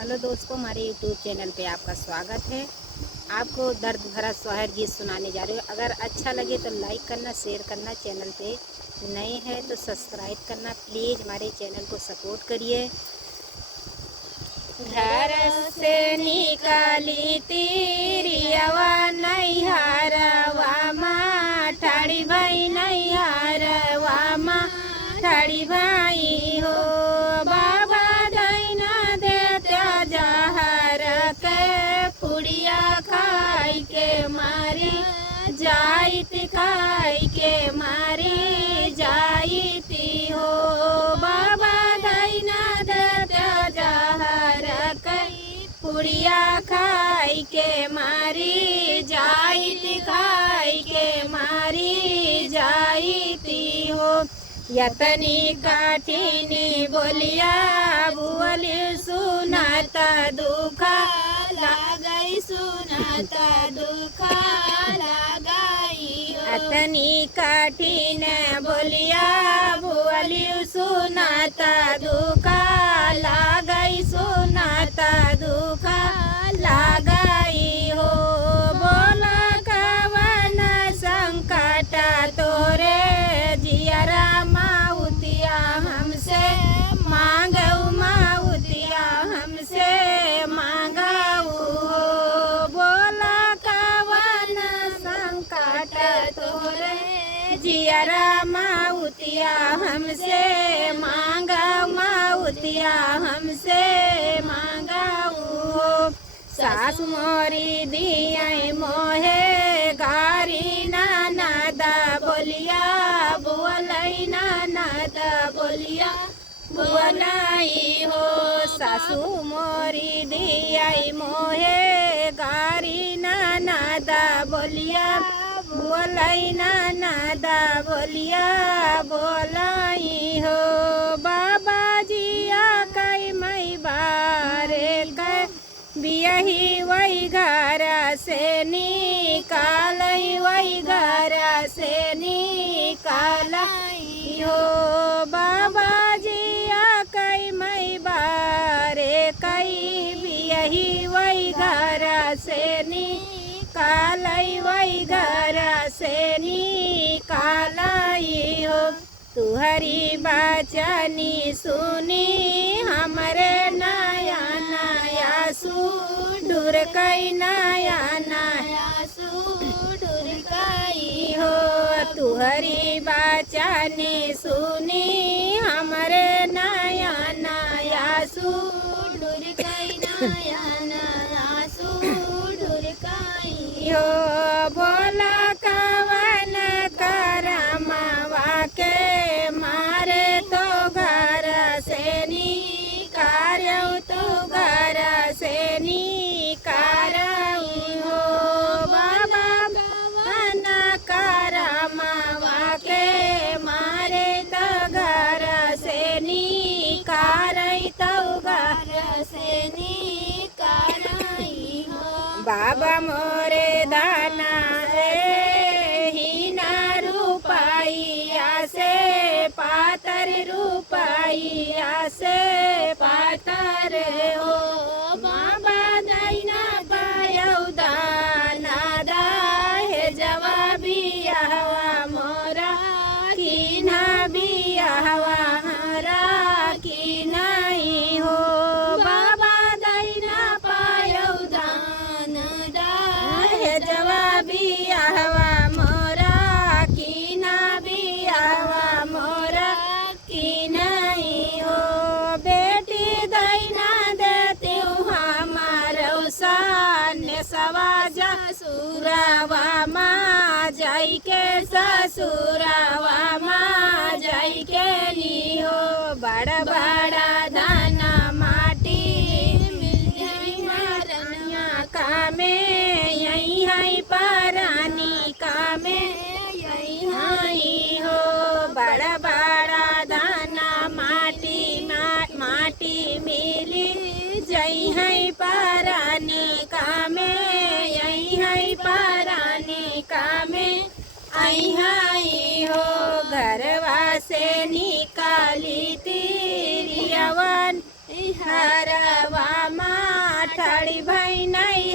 Hello दोस्तों, हमारे YouTube channel पे आपका स्वागत है। आपको दर्द भरा सोहर गीत सुनाने जा रहे हो। अगर अच्छा लगे तो लाइक करना, शेयर करना। चैनल पे नए हैं तो सब्सक्राइब करना। प्लीज़ हमारे चैनल को सपोर्ट करिए। घर से निकाली तीरियावा नैहरवा माँ ठाड़ी भाई, नैहरवा माँ ठाड़ी भाई हो। बाबा दैना देत्या जहर के पुड़िया खाई के मारी जाइत, खाई के मारी जाइती हो। बाबा दैना देत्या जहर के पुड़िया खाई के मारी जाइत, खाई के मारी जाइती हो। यतनी काठिनी बोलिया बुअली सुनाता दुखा लागई, सुनाता दुखा लागई। अतनी काठिन बोलिया बुअली सुनाता दुखा लागई, सुनाता दुखा लागई हो। बोला कवन संकट तोरे जियरा माउतिया हमसे मांगऊ, माउतिया हमसे मांगऊ हो। बोला कवन संकट तोरे जियरा माउतिया हमसे मांगऊ, माउतिया हमसे मांगऊ हो। सासु मोरी दियाई मोहे गारी नानादा बोलिया बुअलाई, नानादा बोलिया बुअलाई हो। सासु मोरी दियाई मोहे गारी नानादा बोलिया बुअलाई, नानादा बोलिया बोलाई हो। बाबा जिया कई मई बारे कै बियही वही घर से निकालई, वही घर से निकालई हो। बाबा जिया कई मई बारे कई बियही वही घर से निकालई, वही घर से निकालई हो। तुहरी बचनी सुनी हमरे नया नया सुडुर कई, नया नया सुडुर कई हो। तुहरी बचनी सुनी हमरे नया नया सुडुर कई, नया नया सुडुर कई हो। बोला कवन करमवा के मारे तो घर से निकार्यौ, तो घर से निकार्यौ हो। बाबा कवन करमवा के मारे तो घर से निकारै, तो घर से निकारै हो। बाबा मोरे दाना हीना रुपैया से पातर, रुपैया से पातर हो। बाबा दैना पायौ दाना दाहे जवाबियावा मोरा कीना बियावा हरा की नहीं हो। बाबा दैना पायौ दाना दाहे जवाबियावा मोरा कीना बियावा मोरा की नहीं हो। बेटी दैना देती हमारो सान सवाजा ससुरवा माँ जाई के, ससुरवा माँ जाई के नी हो। बड़ा बड़ा दाना माटी मिल जाई मारनिया कामे, यही है परानी कामे, यही है हो। बड़ा बड़ा दाना माटी माटी मिली जई है परानी कामे, यही है परानी कामे आई है हो। घरवा से निकाली तीरियावन हरवा मा बड़ी भाई नहीं